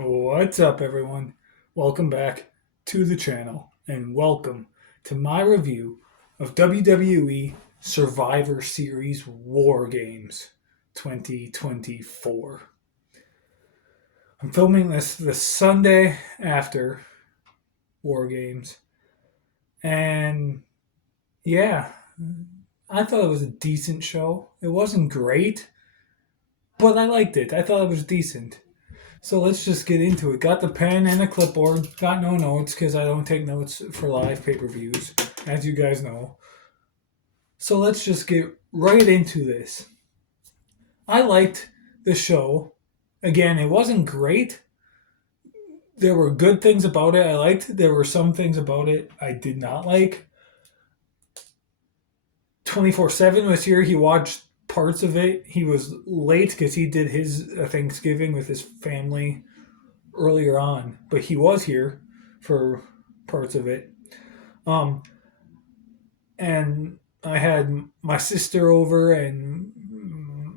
What's up, everyone? Welcome back to the channel and welcome to my review of WWE Survivor Series Wargames 2024. I'm filming this the Sunday after Wargames, and yeah, I thought it was a decent show. It wasn't great, but I liked it. I thought it was decent. So let's just get into it. Got the pen and a clipboard. Got no notes because I don't take notes for live pay per views, as you guys know. So let's just get right into this. I liked the show. Again, it wasn't great. There were good things about it I liked. There were some things about it I did not like. 24/7 was here. He watched parts of it. He was late because he did his Thanksgiving with his family earlier on, but he was here for parts of it. Um, and I had my sister over and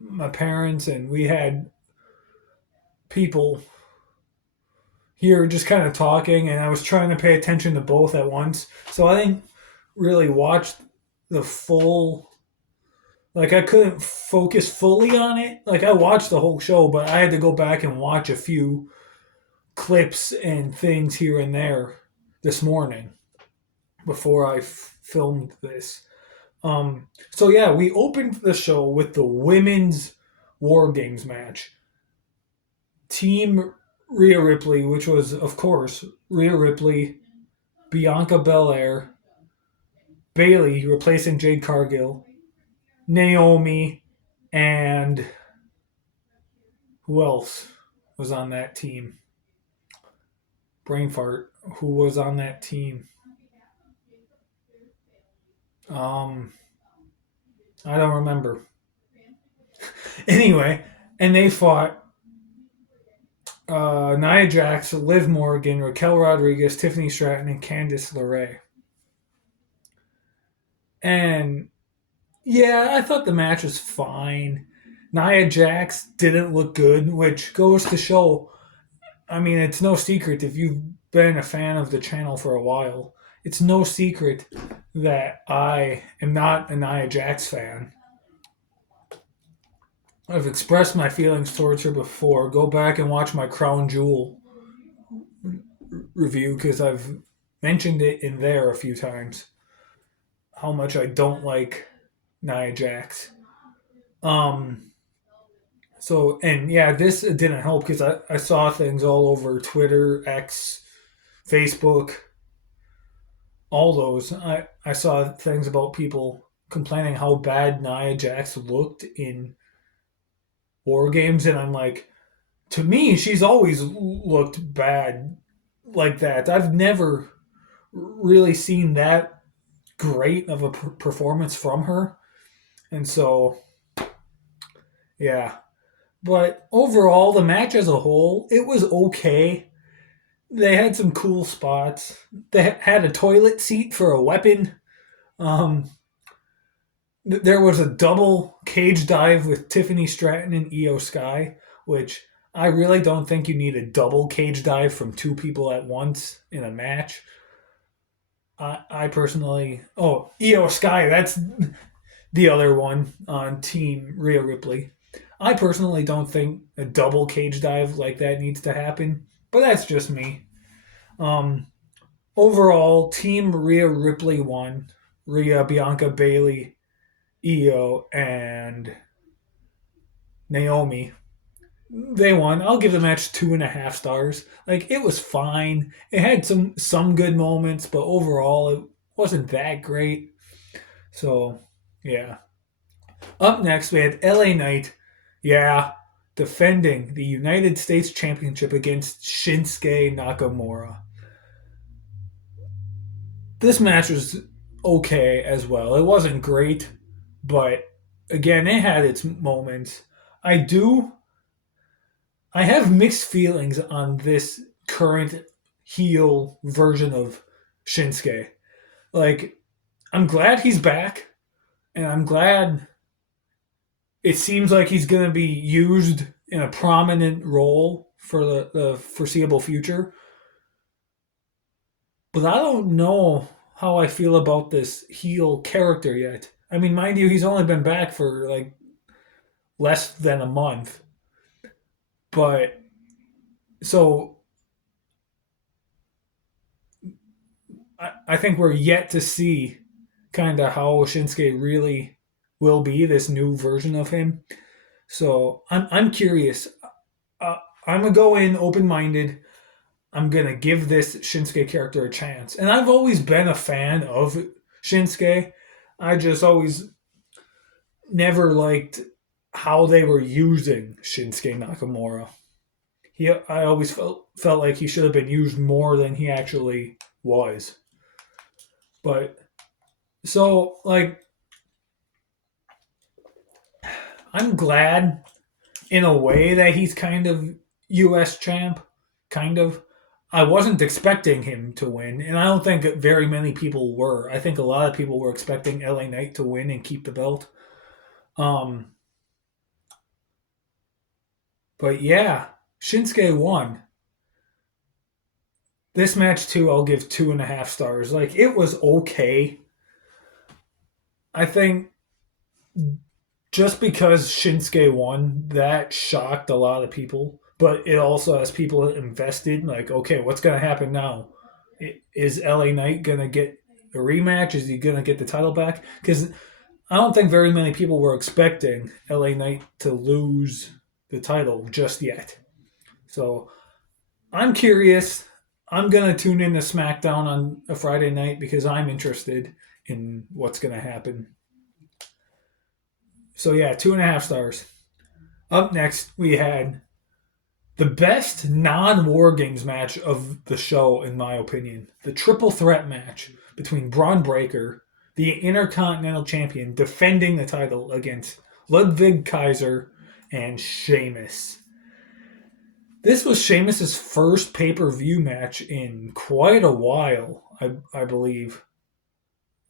my parents, and we had people here just kind of talking, and I was trying to pay attention to both at once. So I didn't really watch the full. Like, I couldn't focus fully on it. Like, I watched the whole show, but I had to go back and watch a few clips and things here and there this morning before I filmed this. So yeah, we opened the show with the women's War Games match. Team Rhea Ripley, which was of course Rhea Ripley, Bianca Belair, Bailey replacing Jade Cargill, Naomi, and who else was on that team? Brain fart. Who was on that team? Um, I don't remember. Anyway, and they fought Nia Jax, Liv Morgan, Raquel Rodriguez, Tiffany Stratton, and Candice LeRae. And yeah, I thought the match was fine. Nia Jax didn't look good, which goes to show. I mean, it's no secret if you've been a fan of the channel for a while. It's no secret that I am not a Nia Jax fan. I've expressed my feelings towards her before. Go back and watch my Crown Jewel review because I've mentioned it in there a few times. How much I don't like Nia Jax. Um, so, and yeah, this didn't help because I saw things all over Twitter, X, Facebook, all those. I saw things about people complaining how bad Nia Jax looked in War Games, and I'm like, to me, she's always looked bad like that. I've never really seen that great of a performance from her, and so yeah. But overall, the match as a whole, it was okay. They had some cool spots. They had a toilet seat for a weapon. Um, there was a double cage dive with Tiffany Stratton and Io Sky, which I really don't think you need a double cage dive from two people at once in a match. I personally, oh, Io Sky, that's the other one on Team Rhea Ripley. I personally don't think a double cage dive like that needs to happen, but that's just me. Um, Overall, Team Rhea Ripley won. Rhea, Bianca, Bailey, Io, and Naomi. They won. I'll give the match 2.5 stars. Like, it was fine. It had some good moments, but overall it wasn't that great. So yeah. Up next we had LA Knight. Yeah, defending the United States Championship against Shinsuke Nakamura. This match was okay as well. It wasn't great, but again, it had its moments. I do. I have mixed feelings on this current heel version of Shinsuke. Like, I'm glad he's back, and I'm glad it seems like he's going to be used in a prominent role for the foreseeable future. But I don't know how I feel about this heel character yet. I mean, mind you, he's only been back for like less than a month. But so I think we're yet to see kind of how Shinsuke really will be, this new version of him. So I'm curious. Uh, I'm gonna go in open minded. I'm gonna give this Shinsuke character a chance, and I've always been a fan of Shinsuke. I just always never liked how they were using Shinsuke Nakamura. I always felt like he should have been used more than he actually was. But so like I'm glad in a way that he's kind of US champ, kind of. I wasn't expecting him to win, and I don't think very many people were. I think a lot of people were expecting LA Knight to win and keep the belt. Um, but yeah, Shinsuke won. This match too, I'll give 2.5 stars. Like it was okay. I think just because Shinsuke won, that shocked a lot of people. But it also has people invested. Like, okay, what's gonna happen now? Is LA Knight gonna get a rematch? Is he gonna get the title back? Because I don't think very many people were expecting LA Knight to lose the title just yet. So I'm curious. I'm gonna tune in to SmackDown on a Friday night because I'm interested in what's gonna happen. So yeah, 2.5 stars. Up next, we had the best non-war games match of the show, in my opinion. The triple threat match between Braun Breaker, the Intercontinental Champion, defending the title against Ludwig Kaiser and Sheamus. This was Sheamus's first pay-per-view match in quite a while, I believe.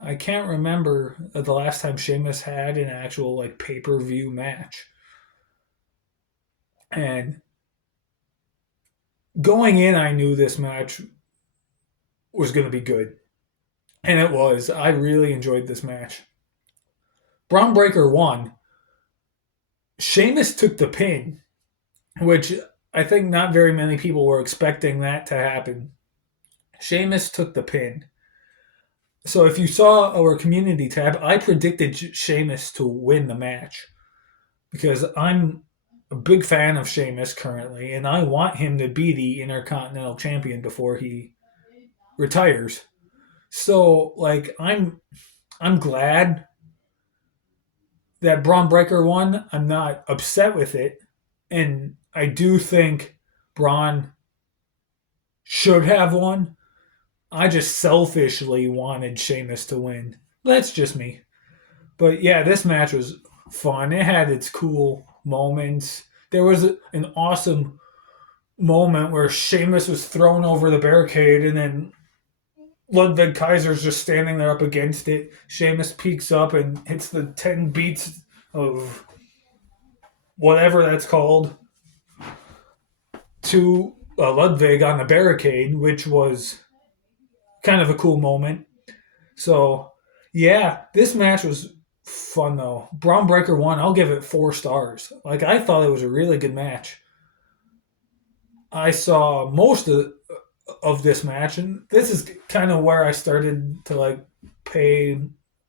I can't remember the last time Sheamus had an actual like pay-per-view match. And going in, I knew this match was going to be good. And it was. I really enjoyed this match. Braun Breaker won. Sheamus took the pin, which I think not very many people were expecting that to happen. Sheamus took the pin. So if you saw our community tab, I predicted Sheamus to win the match because I'm a big fan of Sheamus currently, and I want him to be the Intercontinental Champion before he retires. So like I'm glad that Braun Breaker won. I'm not upset with it, and I do think Braun should have won. I just selfishly wanted Sheamus to win. That's just me. But yeah, this match was fun. It had its cool moments. There was an awesome moment where Sheamus was thrown over the barricade and then Ludwig Kaiser's just standing there up against it. Sheamus peeks up and hits the 10 beats of whatever that's called to Ludwig on the barricade, which was kind of a cool moment. So, yeah, this match was fun though. Braun Breaker won. I'll give it 4 stars. Like I thought it was a really good match. I saw most of this match, and this is kind of where I started to like pay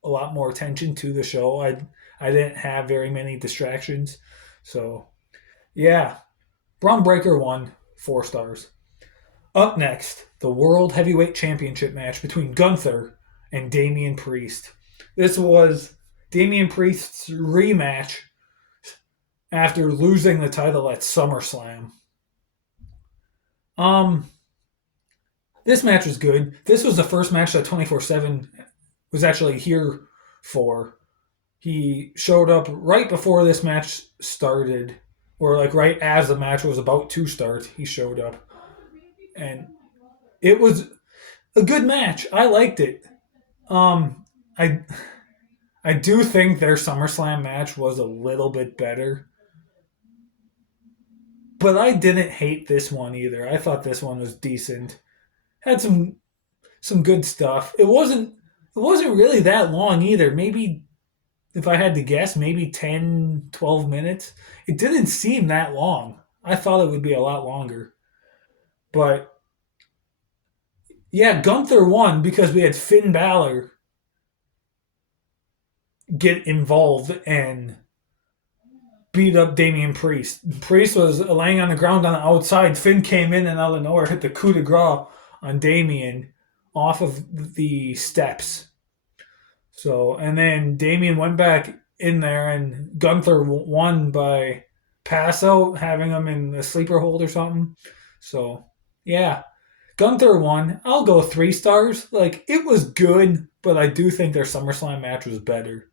a lot more attention to the show. I didn't have very many distractions, so yeah. Braun Breaker won, 4 stars. Up next, the World Heavyweight Championship match between Gunther and Damian Priest. This was Damian Priest's rematch after losing the title at SummerSlam. Um, this match was good. This was the first match that 24/7 was actually here for. He showed up right before this match started, or like right as the match was about to start. He showed up, and it was a good match. I liked it. Um, I I do think their SummerSlam match was a little bit better. But I didn't hate this one either. I thought this one was decent. Had some good stuff. It wasn't really that long either. Maybe if I had to guess, maybe 10, 12 minutes. It didn't seem that long. I thought it would be a lot longer. But yeah, Gunther won because we had Finn Balor get involved and beat up Damian Priest. Priest was laying on the ground on the outside. Finn came in and out of nowhere hit the coup de grace on Damian off of the steps. So, and then Damian went back in there and Gunther won by pass out, having him in a sleeper hold or something. So, yeah, Gunther won. I'll go 3 stars. Like, it was good, but I do think their SummerSlam match was better.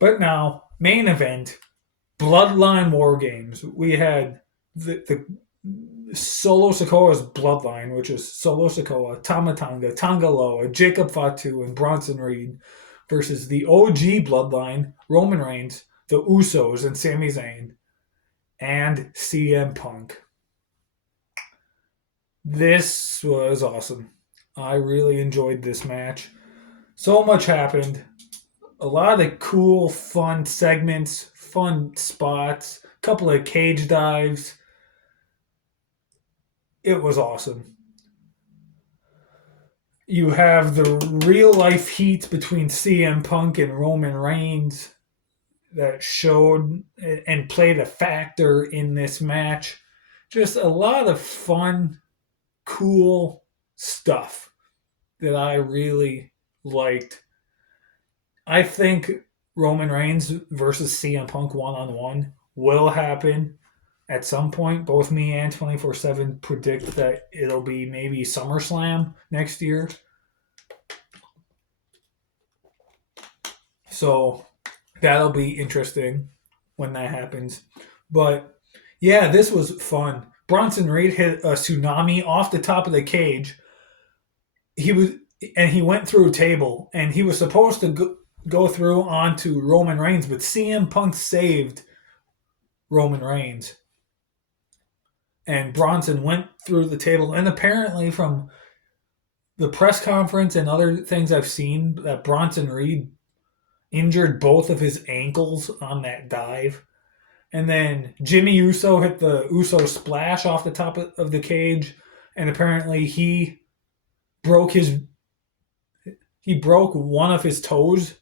But now, main event, Bloodline War Games. We had the Solo Sikoa's Bloodline, which is Solo Sikoa, Tama Tonga, Tonga Loa, Jacob Fatu, and Bronson Reed, versus the OG Bloodline, Roman Reigns, the Usos, and Sami Zayn, and CM Punk. This was awesome. I really enjoyed this match. So much happened. A lot of cool, fun segments, fun spots, a couple of cage dives. It was awesome. You have the real life heat between CM Punk and Roman Reigns that showed and played a factor in this match. Just a lot of fun, cool stuff that I really liked. I think Roman Reigns versus CM Punk one on one will happen at some point. Both me and 24/7 predict that it'll be maybe SummerSlam next year. So that'll be interesting when that happens. But yeah, this was fun. Bronson Reed hit a tsunami off the top of the cage. He was and he went through a table and he was supposed to go through onto Roman Reigns, but CM Punk saved Roman Reigns. And Bronson went through the table. And apparently, from the press conference and other things I've seen, that Bronson Reed injured both of his ankles on that dive. And then Jimmy Uso hit the Uso splash off the top of the cage. And apparently broke his he broke one of his toes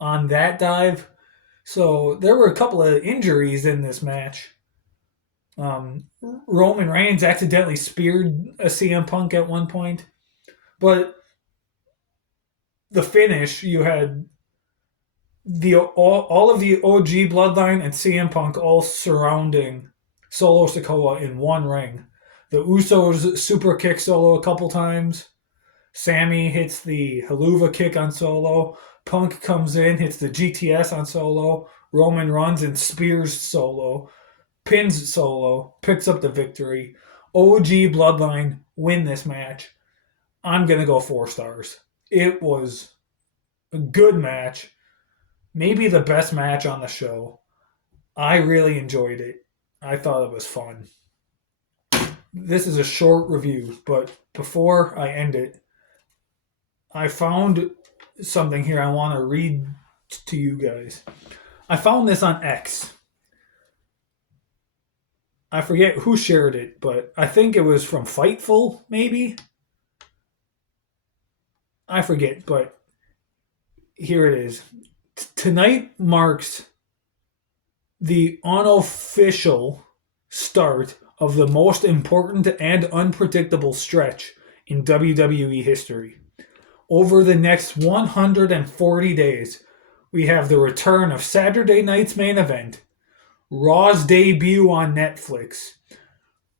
on that dive. So there were a couple of injuries in this match. Roman Reigns accidentally speared a CM Punk at one point. But the finish, you had all of the OG Bloodline and CM Punk all surrounding Solo Sikoa in one ring. The Usos super kick Solo a couple times. Sammy hits the Haluva kick on Solo. Punk comes in, hits the GTS on Solo. Roman runs and spears Solo. Pins Solo. Picks up the victory. OG Bloodline win this match. I'm going to go 4 stars. It was a good match. Maybe the best match on the show. I really enjoyed it. I thought it was fun. This is a short review, but before I end it, I found something here I want to read to you guys. I found this on X. I forget who shared it, but I think it was from Fightful, maybe? I forget, but here it is. Tonight marks the unofficial start of the most important and unpredictable stretch in WWE history. Over the next 140 days, we have the return of Saturday night's main event, Raw's debut on Netflix,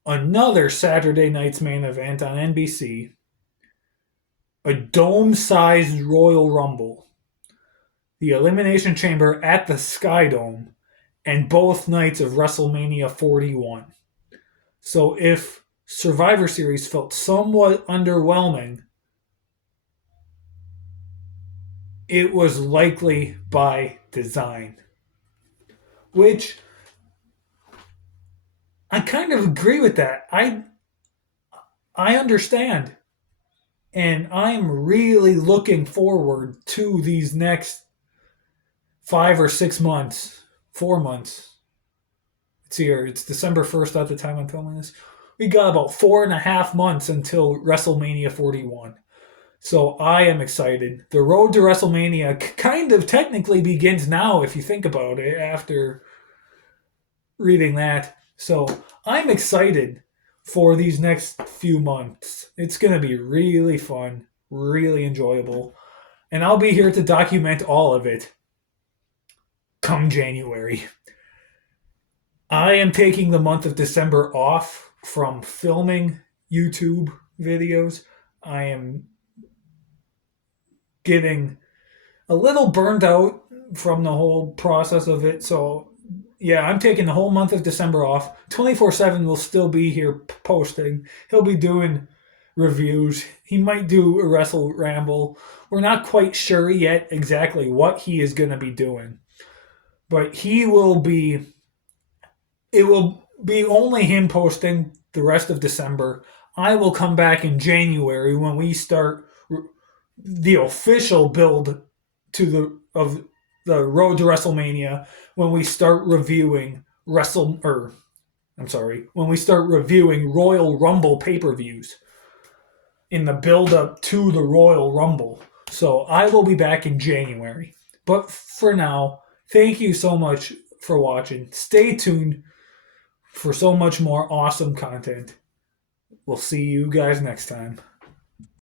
another Saturday night's main event on NBC, a dome-sized Royal Rumble, the Elimination Chamber at the Sky Dome, and both nights of WrestleMania 41. So if Survivor Series felt somewhat underwhelming, it was likely by design. Which I kind of agree with that. I understand, and I'm really looking forward to these next 5 or 6 months, 4 months. It's here. It's December 1st at the time I'm filming this. We got about 4.5 months until WrestleMania 41. So I am excited. The road to WrestleMania kind of technically begins now, if you think about it, after reading that. So I'm excited for these next few months. It's going to be really fun, really enjoyable. And I'll be here to document all of it come January. I am taking the month of December off from filming YouTube videos. I am getting a little burned out from the whole process of it. So, yeah, I'm taking the whole month of December off. 24/7 will still be here posting. He'll be doing reviews. He might do a Wrestle Ramble. We're not quite sure yet exactly what he is going to be doing. But he will be, it will be only him posting the rest of December. I will come back in January when we start the official build to the road to WrestleMania, when we start reviewing when we start reviewing Royal Rumble pay-per-views in the build up to the Royal Rumble. So I will be back in January. But for now, thank you so much for watching. Stay tuned for so much more awesome content. We'll see you guys next time.